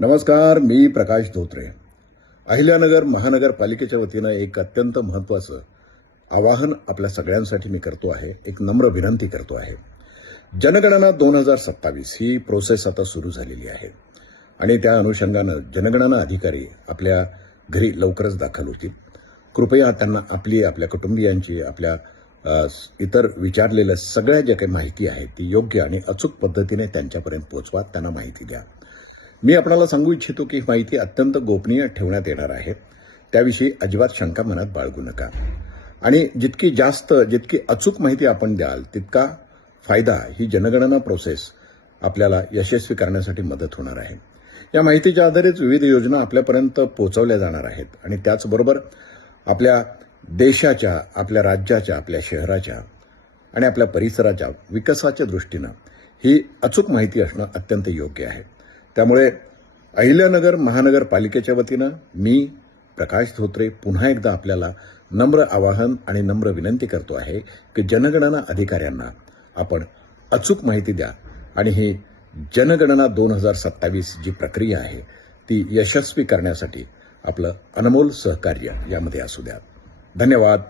नमस्कार, मी प्रकाश धोत्रे. अहिल्यानगर महानगरपालिकेच्या वतीनं एक अत्यंत महत्त्वाचं आवाहन आपल्या सगळ्यांसाठी मी करतो आहे. एक नम्र विनंती करतो आहे. जनगणना 2027 ही प्रोसेस आता सुरू झालेली आहे आणि त्या अनुषंगानं जनगणना अधिकारी आपल्या घरी लवकरच दाखल होतील. कृपया त्यांना आपल्या कुटुंबियांची, इतर विचारलेल्या सगळ्या ज्या काही माहिती आहे ती योग्य आणि अचूक पद्धतीने त्यांच्यापर्यंत पोहोचवा, त्यांना माहिती द्या. मी आपल्याला सांगू इच्छितो की ही माहिती अत्यंत गोपनीय ठेवण्यात येणार आहे. त्याविषयी अजिबात शंका मनात बाळगू नका आणि जितकी अचूक माहिती आपण द्याल तितका फायदा ही जनगणना प्रोसेस आपल्याला यशस्वी करण्यासाठी मदत होणार आहे. या माहितीच्या आधारेच विविध योजना आपल्यापर्यंत पोहोचवल्या जाणार आहेत आणि त्याचबरोबर आपल्या देशाच्या, आपल्या राज्याच्या, आपल्या शहराच्या आणि आपल्या परिसराच्या विकासाच्या दृष्टीनं ही अचूक माहिती असणं अत्यंत योग्य आहे. त्यामुळे अहिल्यानगर महानगरपालिकेच्या वतीनं मी प्रकाश धोत्रे पुन्हा एकदा आपल्याला नम्र आवाहन आणि नम्र विनंती करतो आहे की जनगणना अधिकाऱ्यांना आपण अचूक माहिती द्या आणि ही जनगणना 2027 जी प्रक्रिया आहे ती यशस्वी करण्यासाठी आपलं अनमोल सहकार्य यामध्ये असू द्या. धन्यवाद.